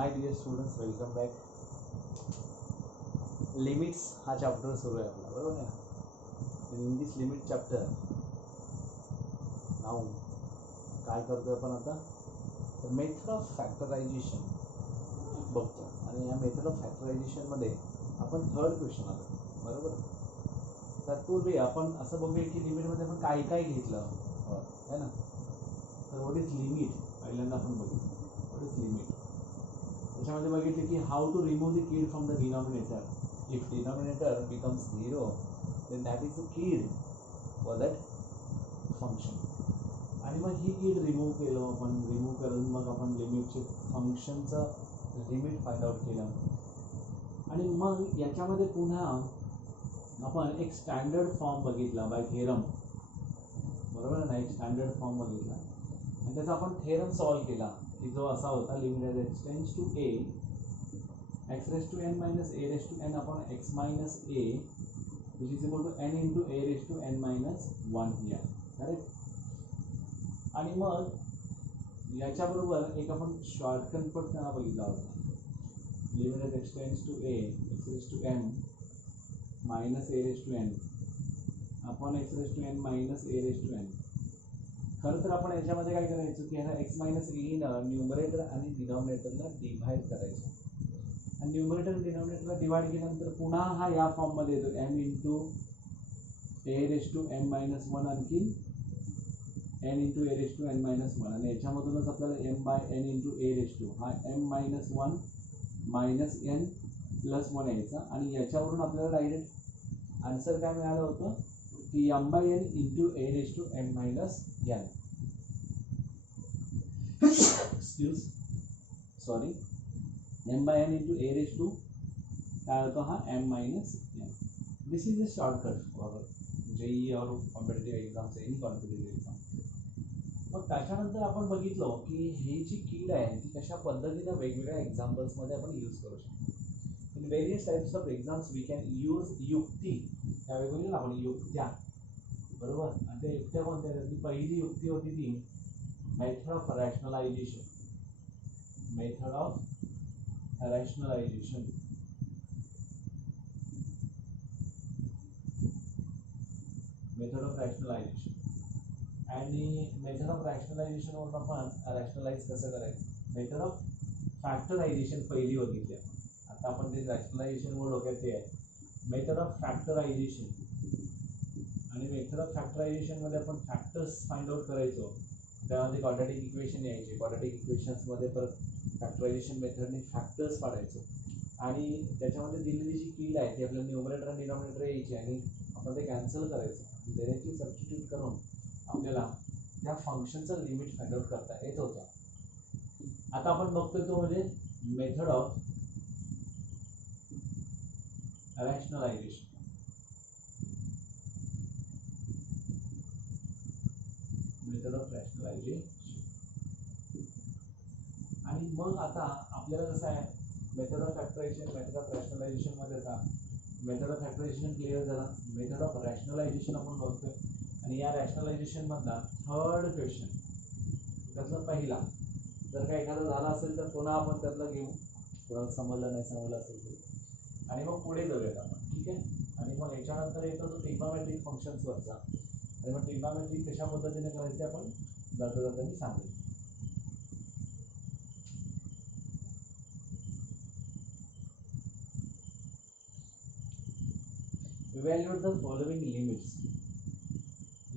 हाय dear students, welcome back. Limits हा chapter सुरू आहे आपला, बरोबर आहे. इन दिस लिमिट चॅप्टर नाव काय करतो आपण आता, तर मेथड ऑफ फॅक्टरायझेशन बघतो. आणि या मेथड ऑफ फॅक्टरायझेशनमध्ये आपण थर्ड क्वेश्चन आलो, बरोबर. तत्पूर्वी आपण असं बघूया की लिमिटमध्ये आपण काय काय घेतलं आहे ना. तर व्हॉट इज लिमिट पहिल्यांदा आपण बघितलं. व्हॉट इज लिमिट त्याच्यामध्ये बघितले की हाऊ टू रिमूव्ह द कीड from the denominator. If denominator becomes 0 then that is the kid for that function. आणि मग ही कीड रिमूव्ह केलं आपण, रिमूव्ह करून मग आपण लिमिटचे फंक्शनचं लिमिट फाइंड आउट केलं. आणि मग याच्यामध्ये पुन्हा आपण एक स्टँडर्ड फॉर्म बघितला बाय थेरम, बरोबर ना. एक स्टँडर्ड फॉर्म बघितला आणि त्याचा आपण थेरम सॉल्व केला की जो असा होता, limit as x tends to a x raised to n minus a raised to n upon x minus a which is equal to n into a raised to n minus 1 here, correct. आणि मग याच्याबरोबर एक आपण शॉर्टकट पण त्यांना बघितला होता. Limit as x tends to a x raised to n minus a raised to n upon x raised to n minus a raised to n. खरं तर आपण याच्यामध्ये काय करायचं की ह्याला x मायनस ए न्यूमरेटर आणि डिनॉमिनेटरला डिव्हाइड करायचं. आणि न्यूमरेटर आणि डिनॉमिनेटरला डिवाइड केल्यानंतर पुन्हा हा या फॉर्ममध्ये येतो, m into a raise to n minus one, आणखी n into a raise to n minus one. आणि याच्यामधूनच आपल्याला m by n into a raise to हा m minus one minus n plus one यायचा. आणि याच्यावरून आपल्याला डायरेक्ट आन्सर काय मिळालं होतं की m by n into a raise to n minus n. Excuse sorry, m by n into a raised to काय होता हा m minus n. This is a shortcut for JEE और competitive exams, any competitive exam. मग त्याच्यानंतर आपण बघितलं की ही जी कीड आहे ती कशा पद्धतीने वेगवेगळ्या एक्झाम्पल्समध्ये आपण यूज करू शकतो. In various types of exams we can use युक्ती. त्यावेळी बोलली ना आपण युक्त्या, बरोबर. आणि त्या युक्त्या कोणत्या, त्यातली पहिली युक्ती होती ती method of rationalization. Method of rationalization. Method of rationalization. आणि मेथड ऑफ रॅशनलायझेशन वरून आपण रॅशनलाइज कसं करायचं. मेथड ऑफ फॅक्टरायझेशन पहिली बघितली आपण. आता आपण जे रॅशनलायझेशन वर डोक्यात ते आहे मेथड ऑफ फॅक्टरायझेशन. आणि मेथड ऑफ फॅक्टरायझेशन मध्ये आपण फॅक्टर्स फाइंड आउट करायचो. त्यामध्ये क्वाड्रॅटिक इक्वेशन यायचे. क्वाड्रॅटिक इक्वेशन्समध्ये परत फॅक्टरायझेशन मेथडने फॅक्टर्स पाडायचो. आणि त्याच्यामध्ये दिलेली जी कीड आहे ती आपल्याला न्यूमरेटर आणि डिनॉमिनेटर यायची आणि आपण ते कॅन्सल करायचं. डायरेक्टली सबस्टिट्यूट करून आपल्याला त्या फंक्शनचं लिमिट फाइंड आउट करता येत होतं. आता आपण बघतोय तो म्हणजे method of rationalization. Method of rationalization. आणि मग आता आपल्याला कसं आहे method of factorization, method of rationalization मध्ये आता मेथड ऑफ फॅक्टरायझेशन क्लिअर झाला. मेथड ऑफ रॅशनलायझेशन आपण बघतोय. आणि या रॅशनलायझेशन मधला थर्ड क्वेश्चन, त्यातला पहिला जर का एखादा झाला असेल तर पुन्हा आपण त्यातला घेऊ, कोणाला समजलं नाही समजलं असेल तर. आणि मग पुढे जाऊयात आपण, ठीक आहे. आणि मग याच्यानंतर येतो तो ट्रिग्नोमेट्रिक फंक्शन्सवरचा. आणि मग ट्रिग्नोमेट्रिक कशा पद्धतीने करायचे आपण जाता जाता मी सांगेन. Evaluate the following limits.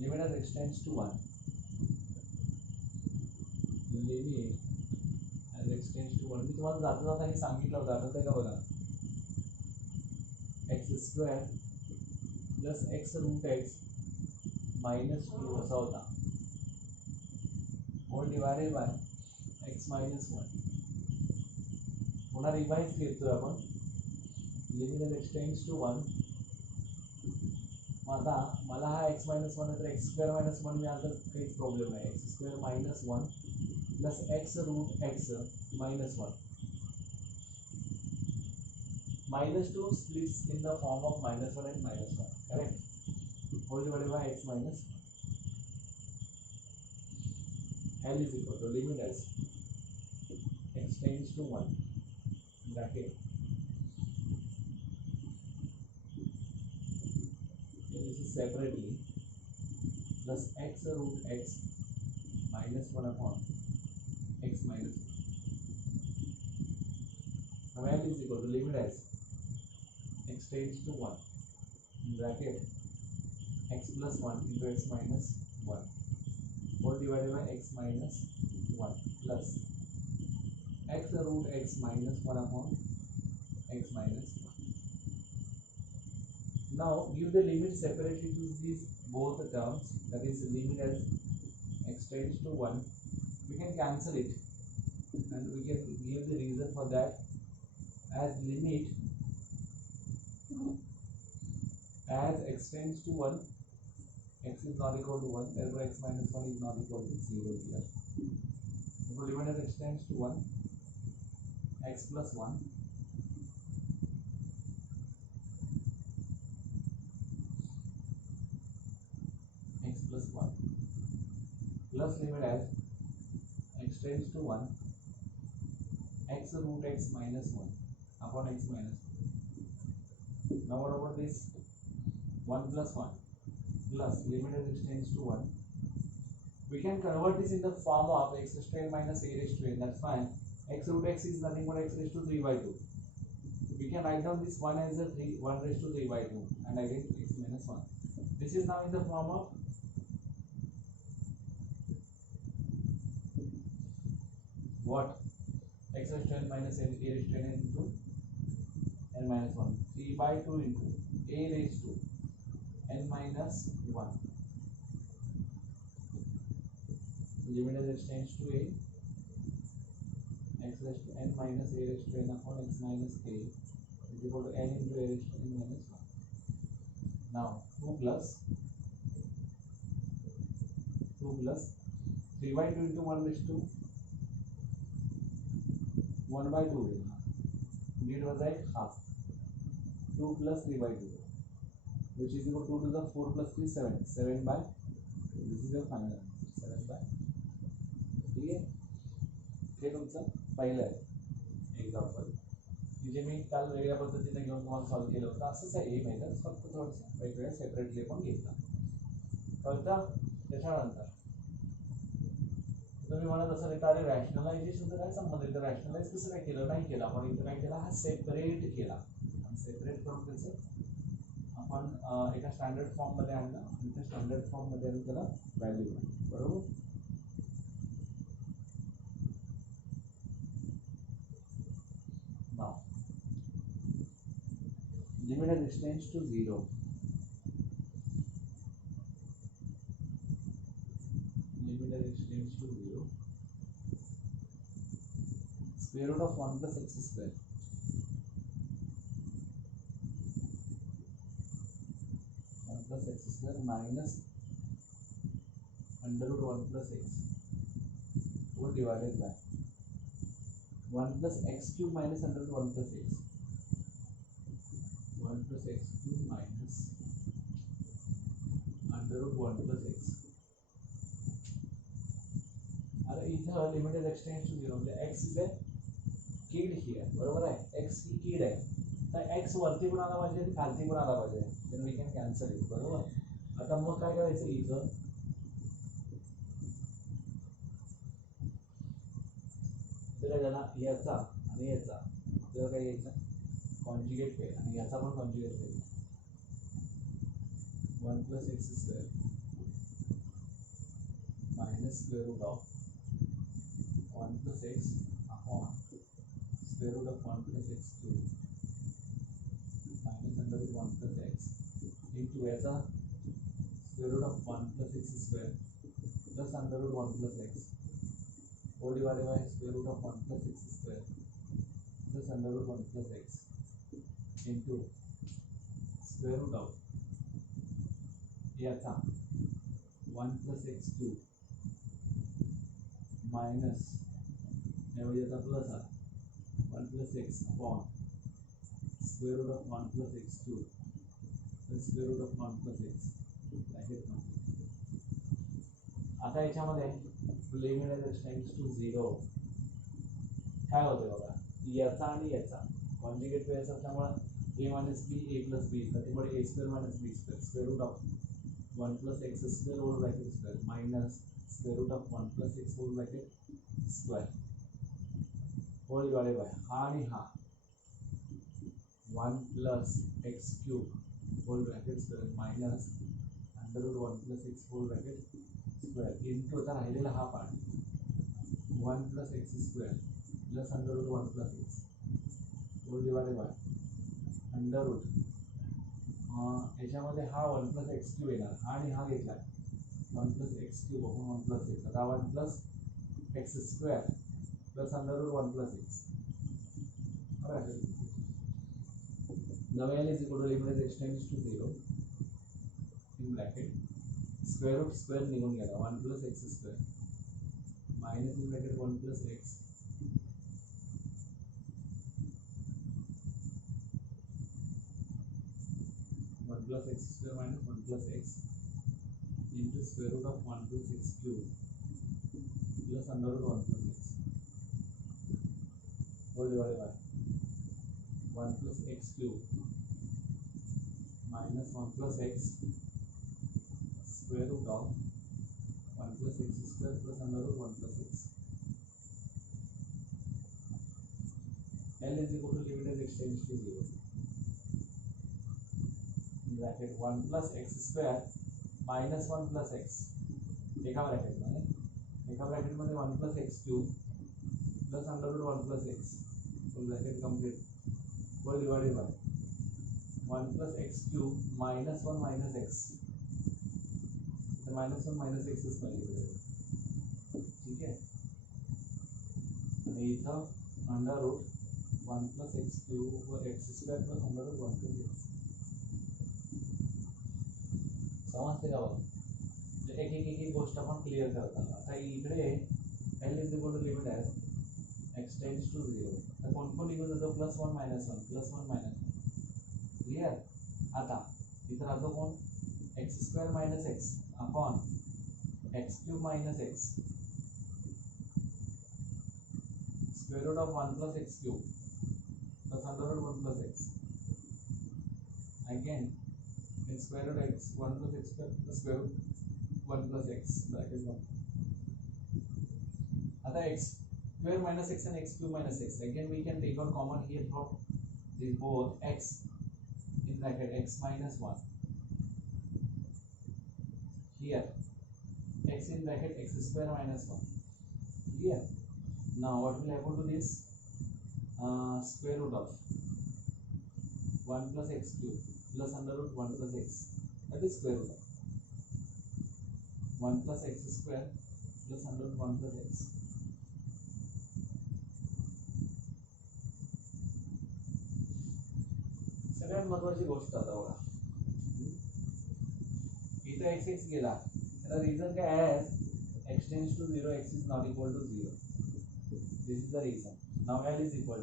Limit as x tends to 1. Limit as x tends to 1. मी तुम्हाला जाता जाता हे सांगितलं होतं, आठवतंय का बघा. x square plus x root x minus 2 असा होता. Whole divided by x minus 1. पुन्हा रिवाइज घेतोय आपण. Limit as x tends to 1. आता मला हा एक्स मायनस वन आहे तर एक्स स्क्वेअर मायनस वन मिळालं तर काहीच प्रॉब्लेम नाही. X square minus one plus x root x minus one. Minus two splits in the form of minus one and minus one, correct. Whole divided by x minus L is equal to limit as x tends to 1 bracket, this is separately, plus x root x minus 1 upon x minus 1. Now y is equal to limit as x tends to 1 bracket x plus 1 into x minus 1 whole divided by x minus 1 plus x root x minus 1 upon x minus 1. Now give the limit separately to these both terms, that is limit as x tends to 1. We can cancel it and we can give the reason for that as limit as x tends to 1, x is not equal to 1, therefore x minus 1 is not equal to 0 here. Therefore limit as x tends to 1, x plus 1 x plus 1 plus limit as x tends to 1, x root x minus 1 upon x minus 1. Now what about this 1 plus 1 plus limit as x tends to 1. We can convert this in the form of x raised to n minus a raised to n, that's fine. X root x is nothing but x raised to 3 by 2. We can write down this 1 as a 1 raised to 3 by 2 and again x minus 1. This is now in the form of what? X raised to n minus a raised to n into n minus 1. 3 by 2 into a raised to n minus 1. Limit as x tends to a, x raised to n minus a raised to n upon x minus a is equal to n into a raised to n minus 1. Now 2 plus 3 by 2 into 1 raised to 1 by 2 will it was like half. 2 plus 3 by 2 which is equal to 2 to the 4 plus 3 7. 7 by 2. This is your final answer. 7 by. ठीक है, हे तुमचं पहिलं आहे एक्झाम्पल की जे मी काल वेगळ्या पद्धतीने घेऊन तुम्हाला सॉल्व्ह केलं होतं. असंच आहे हे मेथड, फक्त थोडंसं वेगवेगळ्या सेपरेटली पण घेतलं कळतं. त्याच्यानंतर तुम्ही म्हणत असाल तर अरे रॅशनलायझेशनचं काय संबंध आहे, तर रॅशनलाइज कसं काय केलं, नाही केलं आपण. इथं काय केला, हा सेपरेट केला. सेपरेट करून त्याचं आपण एका स्टँडर्ड फॉर्म मध्ये आणलं आणि त्या स्टँडर्ड फॉर्म मध्ये आणून त्याला व्हॅल्यू दिली, बरोबर. नाव limit as x tends to 0, limit as x tends to 0, square root of 1 plus x square, 1 plus x square minus under root 1 plus x whole divided by 1 plus x cube minus under root 1 plus x, 1 plus x cube minus under root 1 plus x. अरे इथं limit as x tends to 0 म्हणजे x is a kid here, बरोबर आहे. x ही kid आहे, तर x वरती पण आला पाहिजे आणि खालती पण आला पाहिजे, then we can cancel it, बरोबर. आता मग काय करायचं, इथं काय झाला, याचा आणि याचा आपल्याला काय यायचा कॉन्जुगेट पेयर आणि याचा पण conjugate pair. 1 plus x square minus square root of 1 plus x upon square root of 1 plus x cube minus under root 1 plus x into याचा square root of 1 plus x square plus under root 1 plus x whole divided by square root of 1 plus x square plus under root 1 plus x into square root of याचा 1 plus x cube minus याचा प्लस आ 1 plus x upon square root of 1 plus x cube plus square root of 1 plus x bracket complete. आता याच्यामध्ये limit as x tends to 0 काय होते बघा, याचा आणि याचा कॉन्जुगेट पेअर्स असल्यामुळे a minus B A plus B nothing but A square minus B square square root of 1 plus x square whole bracket square minus square root of 1 plus x whole bracket square whole divided by हा आणि हा 1 plus x cube whole bracket square minus under root 1 plus x whole bracket square into आता राहिलेला हा part 1 plus x square plus under root 1 plus x whole divided by under root याच्यामध्ये हा 1 plus x cube येणार हा आणि हा घेतला 1 plus x cube open 1 plus x आता 1 plus x square plus under root 1 plus x now L is equal to limit as x tends to 0 in bracket square root square निघून गेला 1 plus x square minus in bracket 1 plus x 1 plus x square minus 1 plus x into square root of 1 plus x cube plus under root 1 plus x whole divided by 1 plus x cube minus 1 plus x square root of 1 plus x square plus under root 1 plus x. L is equal to limit as x tends to 0. Bracket 1 plus x square minus 1 plus x. एका ब्रॅकेट मध्ये 1 plus x cube plus under root 1 plus x. So bracket complete. Whole divided by 1 plus x cube minus 1 minus x. The minus 1 minus x is calculated. ठीक है आणि इथं under root 1 plus x cube व x square plus under root 1 plus x समजते का बघ एक एक एक गोष्ट आपण क्लिअर करताना आता इकडे L is equal to limit as x tends to 0 तर कोण कोण निघून जातो +1 -1 +1 -1 क्लियर आता इथं राहतो कोण x square minus x upon x cube minus x square root of 1 plus x cube plus under root 1 plus x again x square root x 1 plus x square plus square root 1 plus x bracket आता x square minus x and x cube minus x. Again, we can take out common here from these both x in bracket x minus 1. Here x in bracket x square minus 1. Here now what will happen to this square root of 1 plus x cube plus under root 1 plus x. That is square root of 1 plus x square plus under root 1 plus x. सगळ्यात महत्त्वाची गोष्ट आता बघा इथं x x गेला त्याला reason काय आहे x tends to 0 x is not equal to 0 this is the reason now L is equal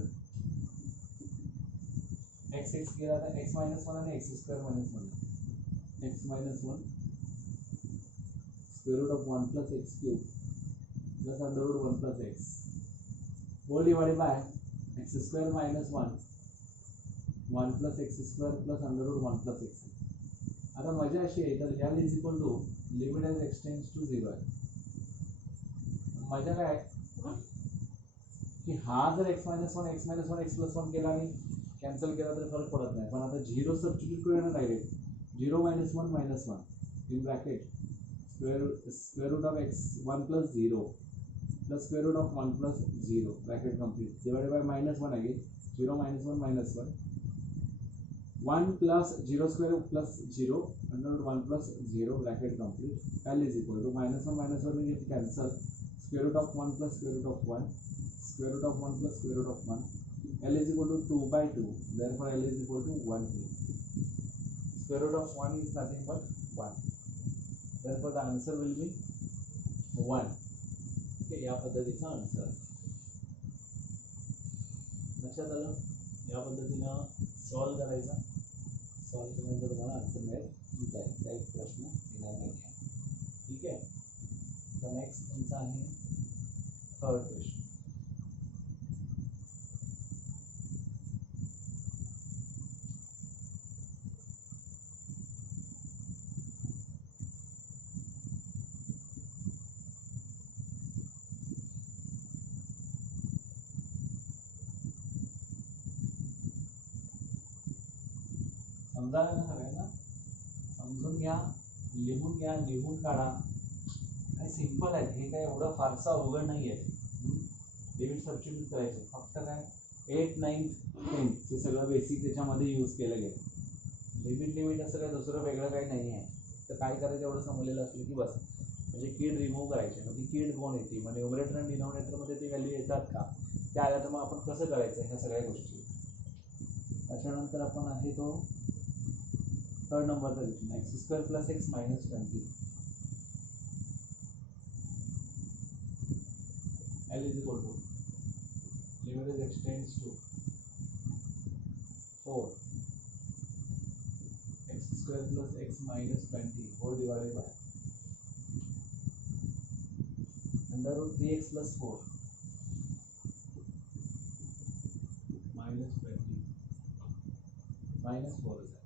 x x गेला तर एक्स मायनस 1 आणि x square minus 1 x minus 1 square root of 1 plus x cube plus under root 1 plus x whole divided by x square minus 1 plus x square plus under root 1 plus x. आता मजा अशी आहे तर L is equal to limit as x tends to 0 आहे मजा काय की हा जर x minus 1 x minus 1 x plus 1 केला आणि कॅन्सल केला तर फरक पडत नाही पण आता 0 सबस्टिट्यूट करूया डायरेक्ट 0 minus 1 minus 1 in bracket square root of x 1 plus 0 plus square root of 1 plus 0 bracket complete divided by minus 1 again 0 minus 1 minus 1 1 plus 0 square plus 0 under 1 plus 0 bracket complete. L is equal to -1 -1 will get cancel square root of 1 plus square root of 1 square root of 1 plus square root of 1. L is equal to 2 by 2 therefore L is equal to 1 here. Square root of 1 is nothing but 1 therefore the answer will be 1. Okay या पद्धतीचा आन्सर लक्षात आलं या पद्धतीनं सॉल्व करायचा सॉल्व केल्यानंतर तुम्हाला आन्सर मिळेल जाईल काही प्रश्न येणार नाही ठीक आहे तर नेक्स्ट तुमचा आहे थर्ड क्वेश्चन समजायला ना सगळ्यांना, समजून घ्या, लिहून घ्या, लिहून काढा. काय सिंपल आहे हे, काय एवढं फारसं अवघड नाही आहे. लिमिट सबस्टिट्यूट करायचे, फक्त काय 8, 9, 10 हे सगळं बेसिक त्याच्यामध्ये यूज केलं गेलं. लिमिट असं काय दुसरं वेगळं काही नाही आहे. तर काय करायचं एवढं समजलेलं असलं की बस. म्हणजे कीड रिमूव्ह करायचे, मग ती कीड कोण येते, मग न्यूमरेटर आणि डिनॉमिनेटरमध्ये ती व्हॅल्यू येतात का, त्या आल्या तर मग आपण कसं करायचं ह्या सगळ्या गोष्टी. त्याच्यानंतर आपण आहे तो 3rd नंबरचा क्वेश्चन, x² + x - 20 L is equal to limit as x tends to 4 x² + x - 20 whole divided by √3x + 4 - 20 -4 is that.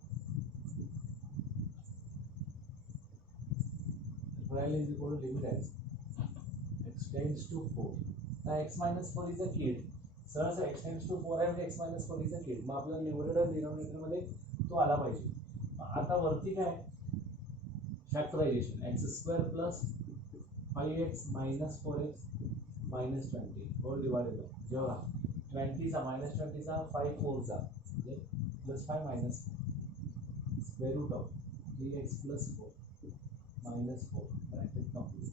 L is equal to limit as x tends to 4. Now x - 4 is a kid. सहसा x tends to 4 आहे म्हणजे x - 4 is a kid. मग आपल्याला numerator denominator मध्ये तो आला पाहिजे. आता वरती काय फॅक्टरायझेशन, x² + 5x - 4x - 20 होल डिवाइडेड बाय, जेव्हा 20 चा -20 चा 5 4 चा म्हणजे +5 - square root of 3x + 4 - 4 bracket complete.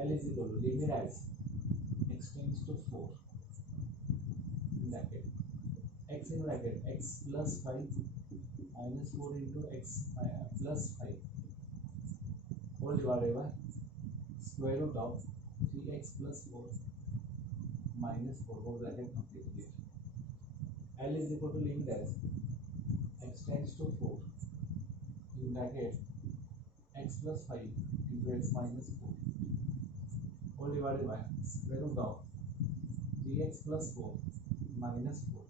L is equal to limit as x tends to 4 bracket x in bracket x + 5 - 4 into x + 5 whole divided by square root of 3x + 4 - 4 whole bracket complete. L is equal to limit as x tends to 4 in bracket x + 5 into x - 4 whole divided by square root of 3x + 4 - 4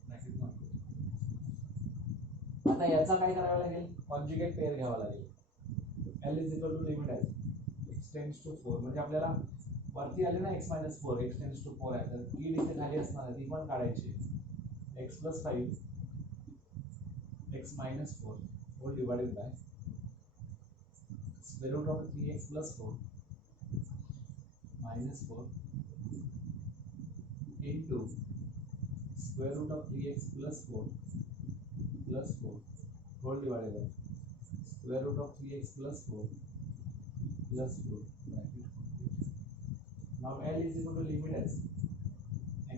bracket complete. आता याचा काय करावं लागेल, conjugate pair घ्यावा लागेल. L is equal to limit as x tends to 4 म्हणजे आपल्याला वरती आले ना x - 4 x tends to 4 आहे, तर कीड इथे खाली असणार आहे, ती पण काढायची. x + 5 x - 4 whole divided by square root of 3x + 4 - 4 into square root of 3x + 4 + 4 whole divided by square root of 3x + 4 + 4 bracket complete. Now L is equal to limit as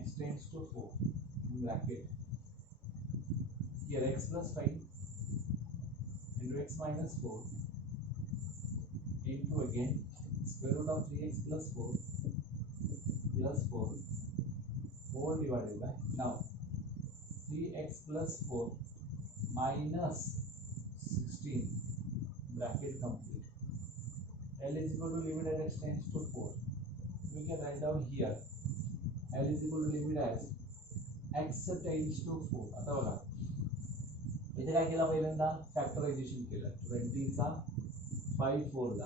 x tends to 4 in bracket here x + 5 into x - 4 into again square root of 3x + 4 + 4 whole divided by now 3x + 4 - 16 bracket complete. L is equal to limit as x tends to 4. We can write down here L is equal to limit as x tends to 4. आता बघा इथे काय केलं, पहिल्यांदा फॅक्टरायझेशन केलं. 20 चा 5 4 ला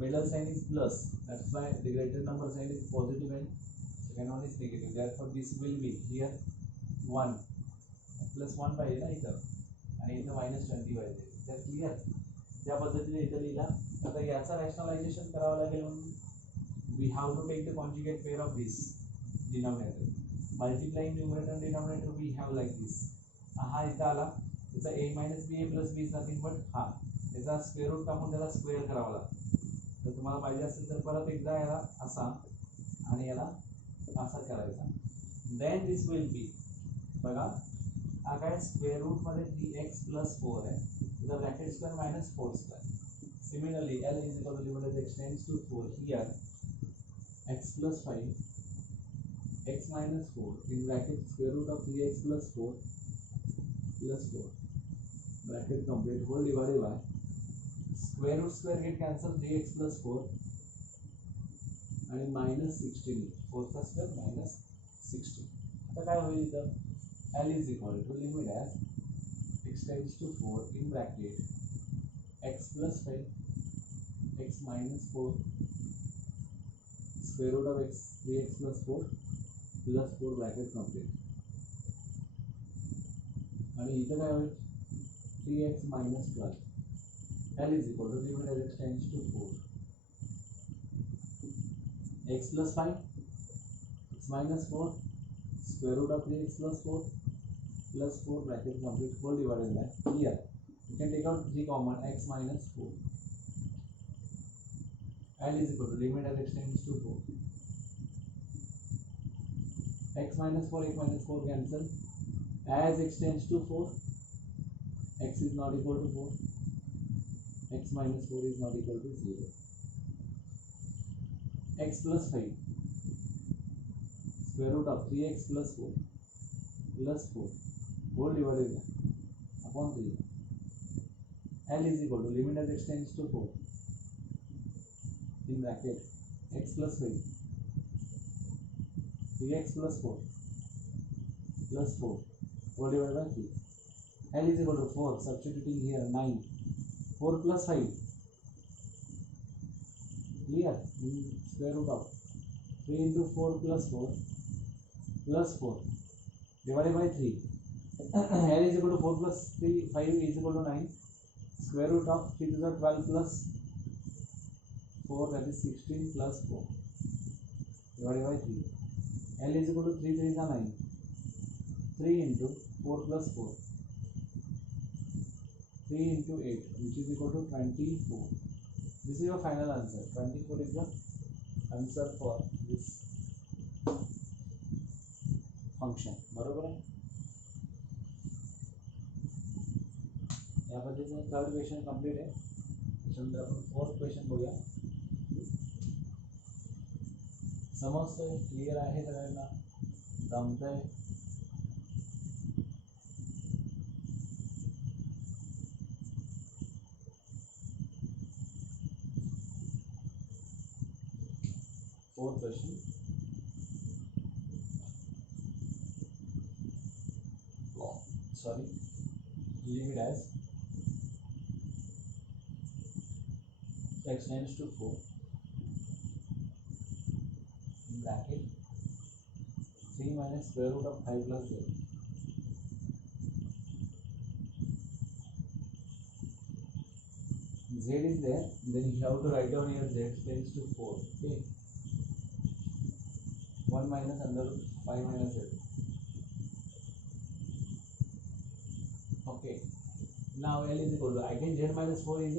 middle sign is plus, that's why the greater number sign is positive and second one is negative. Therefore this will be here 1 plus 1 पाहिजे ना इथं, आणि इथं -20 पाहिजे. तर क्लिअर त्या पद्धतीने इथं लिहिला. आता याचा रॅशनलायझेशन करावं लागेल, म्हणून we have to take the conjugate pair of this denominator. Multiplying numerator and denominator we have like this. हा इथं आला, त्याचा a - ba + b is nothing but हा, त्याचा स्क्वेअर रूट टाकून त्याला स्क्वेअर करावा लागतो. तर तुम्हाला पाहिजे असेल तर परत एकदा याला असा आणि याला असा करायचा. देन दिस विल बी, बघा हा काय स्क्वेअर रूट मध्ये 3x + 4 आहे, त्याचा bracket square -4². Similarly L is equal to limit as x tends to 4 here x + 5 x - 4 in bracket square root of 3x + 4 + 4 bracket complete whole divided by square root square get cancel 3x + 4 आणि -16 4 चा स्क्वेअर -16. आता काय होईल इथं, L is equal to limit as x tends to 4 in bracket x + 5 x - 4 square root of x 3x + 4 + 4 bracket complete. आणि इथं काय होईल, 3x minus 12. L is equal to limit as x tends to 4. X plus 5, x minus 4, square root of 3x plus 4 plus 4 bracket complete 4 divided by, here you can take out 3 common, x minus 4. L is equal to limit as x tends to 4. X minus 4 cancel. As x tends to 4, x is not equal to 4. X minus 4 is not equal to 0. X plus 5, square root of 3x plus 4 whole divided by upon 3. L is equal to limit as x tends to 4 in bracket x plus 5, 3x plus 4 whole divided by 3. L is equal to 4, substituting here 9, 4 plus 5 here in square root of 3 into 4 plus 4 divided by 3. L is equal to 4 plus 3, 5 is equal to 9, square root of 3 to the 12 plus 4, that is 16 plus 4 divided by 3. L is equal to 3 3 is 9, 3 into 4 plus 4, 3 into 8, which is equal to 24. This is your final answer. 24 is the answer for this function. बरोबर है. यहाँ पर जैसे third question complete है. त्याच्यानंतर आपण fourth question बघूया. समजतंय, क्लियर आहे सगळ्यांना, जमतंय? Fourth question. Sorry, limit as x tends to 4 in bracket 3 minus square root of 5 plus 0. Z is there, then you have to write down here z tends to 4. Okay, 1 minus under 5 minus z. Okay, now L is equal to, again z minus 4 is a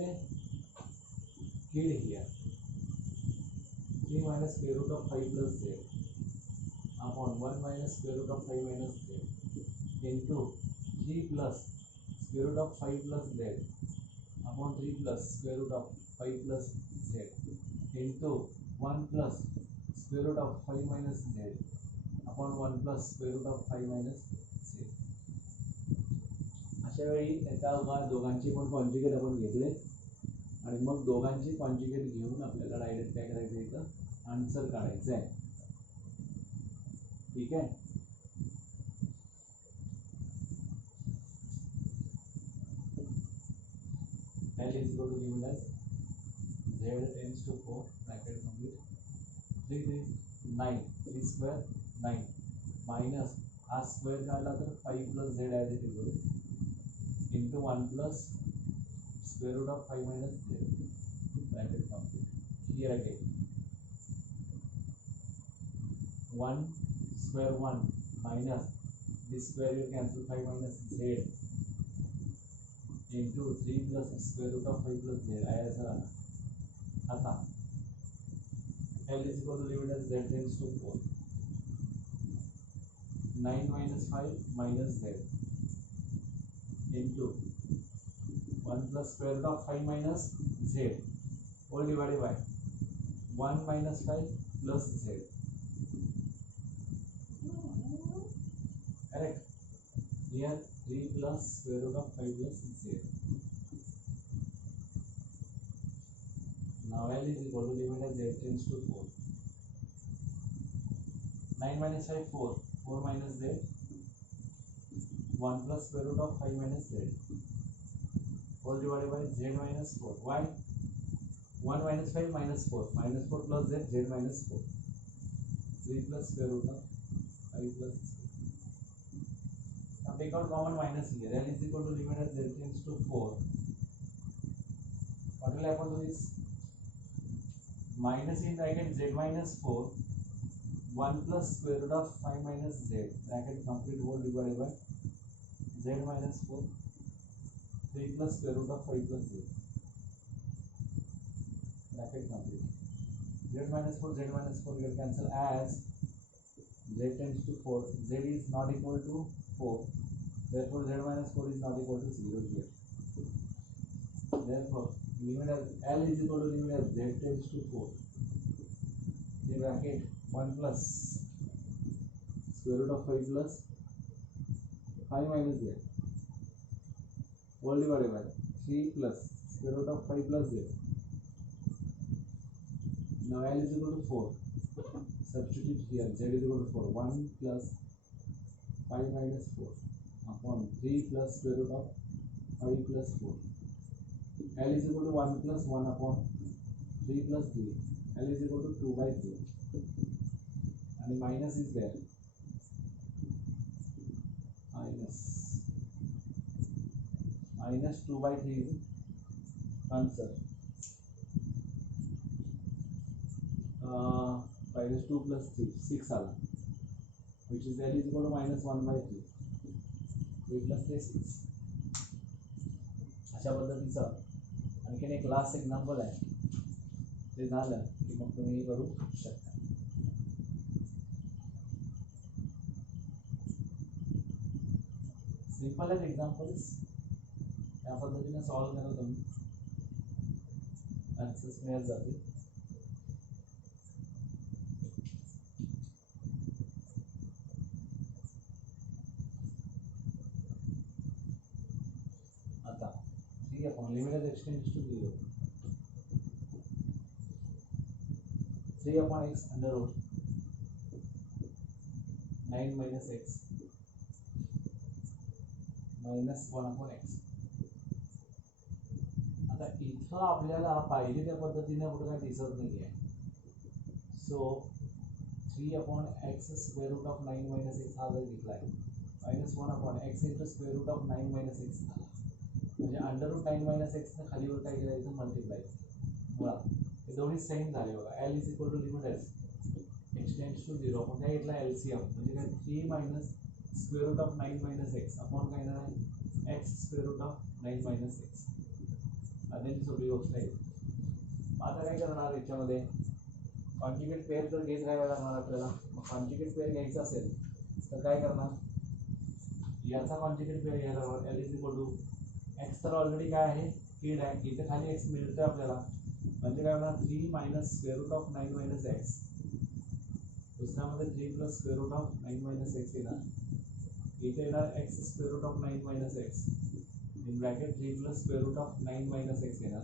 kid here, 3 minus square root of 5 plus z upon 1 minus square root of 5 minus z into 3 plus square root of 5 plus z upon 3 plus square root of 5 plus z into 1 plus square root of 5 minus z upon 1 plus square root of 5 minus z. अशा वेळी त्या दोघांची पण कॉन्जुगेट आपण घेतले आणि मग दोघांची कॉन्जुगेट घेऊन आपल्याला डायरेक्ट काय करायचं, इथं आन्सर काढायचं आहे. ठीक आहे. L is equal to limit as z tends to 4 bracket complete 3 3 9, 3 square 9 minus हा स्क्वेअर काढला तर 5 plus z as it is into 1 plus square root of 5 minus z bracket complete. Here again 1 square 1 minus this square will cancel 5 minus z into 3 plus square root of 5 plus z. आता L is equal to limit as z tends to 4. 9 minus 5 minus z into 1 plus square root of 5 minus z all divided by 1 minus 5 plus z. Correct. Here 3 plus square root of 5 plus z. Now L is equal to limit as z tends to 4. 9 minus 5 4, 4 minus z, 1 plus square root of 5 minus z all divided by z minus 4. Why? 1 minus 5 minus 4 plus z, z minus 4. 3 plus square root of 5 plus z. Now take out common minus here. L is equal to limit as z tends to 4. What will happen to this? Minus in bracket z minus 4, 1 plus square root of 5 minus z, bracket complete whole divided by z minus 4, 3 plus square root of 5 plus z, bracket complete. Z minus 4 get cancelled as z tends to 4. Z is not equal to 4. Therefore, z minus 4 is not equal to 0 here. Therefore, limit as L is equal to limit as z tends to 4. The bracket 1 plus square root of 5 plus 5 minus z whole divided by 3 plus square root of 5 plus z. Now L is equal to 4. Substitute here z is equal to 4. 1 plus 5 minus 4 upon 3 plus square root of 5 plus 4. L is equal to 1 plus 1 upon 3 plus 3. L is equal to 2 by 3. And the minus is there. Minus 2 by 3 is answer. 5 is 2 plus 3, 6 आला, which is L is equal to minus 1 by 3. 3 plus 3, 6. अशा पद्धतीचा आणखीन एक last example आहे, ते झालं की मग तुम्ही करू शकता. सिंपल आहेत एक्झाम्पल्स, या पद्धतीने सॉल्व्ह करा तुम्ही, आन्सर्स मिळत जातील. आता 3 upon limit as x tends to 0. 3 upon x under root 9 minus x minus 1 upon x. आता इथं आपल्याला पाहिजे त्या पद्धतीने कुठं काय दिसत नाही आहे. सो 3 upon x square root of 9 minus x हा जर घेतला आहे, minus 1 upon x into square root of 9 minus x झाला, म्हणजे अंडर रूट 9 मायनस एक्स ने खाली वर काय करायचं, मल्टिप्लाय. मुळात हे दोन्ही सेम झाले बघा. L is equal to limit x tends to 0. आपण काय घेतला LCM, म्हणजे काय 3 minus square root of 9 minus x आपण काय येणार आहे x square root of 9 minus x. आणि सगळी गोष्ट आहे. आता काय करणार याच्यामध्ये कॉन्जुगेट पेअर तर घेत राहायला लागणार आपल्याला. मग कॉन्जुगेट पेअर घ्यायचा असेल तर काय करणार, याचा कॉन्जुगेट पेअर घ्यायला लागणार. L is equal to x तर ऑलरेडी काय आहे किड आहे, इथे खाली एक्स मिळतोय आपल्याला, म्हणजे काय होणार 3 minus square root of 9 minus x. दुसऱ्यामध्ये 3 plus square root of 9 minus x येणार. इथे येणार x square root of 9 minus x in bracket 3 plus square root of 9 minus x येणार,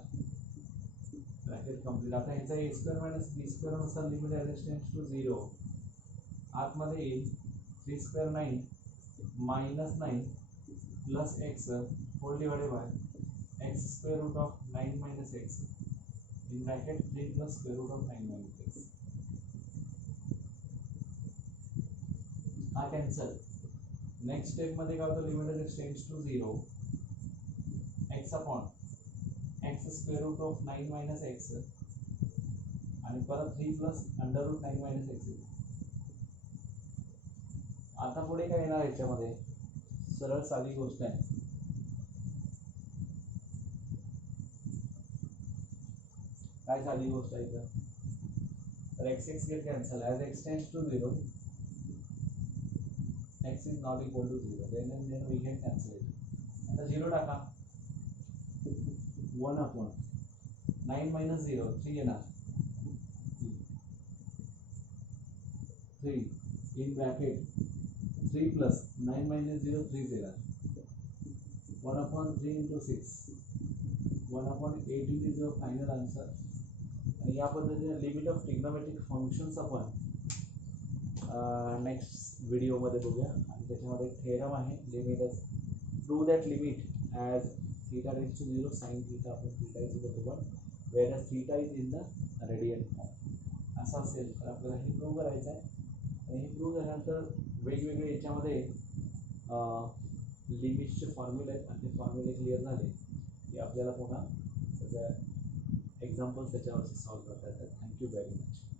ब्रॅकेट कंप्लीट. आता ह्याचा a square minus B square नुसार limit as tends to 0. आतमध्ये येईल 3 square 9 minus 9 plus x whole divided by x square root of 9 minus x in bracket 3 plus square root of 9 minus x. हा cancel. Next step मध्ये काय होतं, limit x tends to 0 x upon x square root of 9 minus x आणि परत 3 plus under root 9 minus x. आता पुढे काय येणार याच्यामध्ये, सरळ साधी गोष्ट आहे. काय साधी गोष्ट आहे इथं, तर x get cancel as x tends to 0 x is not equal to 0. Then we can cancel it. आता 0 टाका, 1 अपॉन 9 मायनस 0 3 येणार, 3 इन ब्रॅकेट 3 प्लस 9 मायनस 0 3 येणार, 1 upon 3 into 6 1 upon 8 into 0 final answer. आणि या पद्धतीने लिमिट ऑफ ट्रिग्नोमेट्रिक फंक्शन्स आपण नेक्स्ट व्हिडिओमध्ये बघूया. आणि त्याच्यामध्ये एक थेरम आहे, limit as prove that limit as theta tends to 0 sine theta upon theta is equal to 1 where as theta is in the radian form. असं असेल तर आपल्याला हे प्रूव्ह करायचं आहे. आणि हे प्रूव्ह झाल्यानंतर वेगवेगळे याच्यामध्ये लिमिट्सचे फॉर्म्युले आहेत आणि ते फॉर्म्युले क्लिअर झाले की आपल्याला पुन्हा त्याचं एक्झाम्पल्स त्याच्यावरती सॉल्व्ह करता येतात. Thank you very much.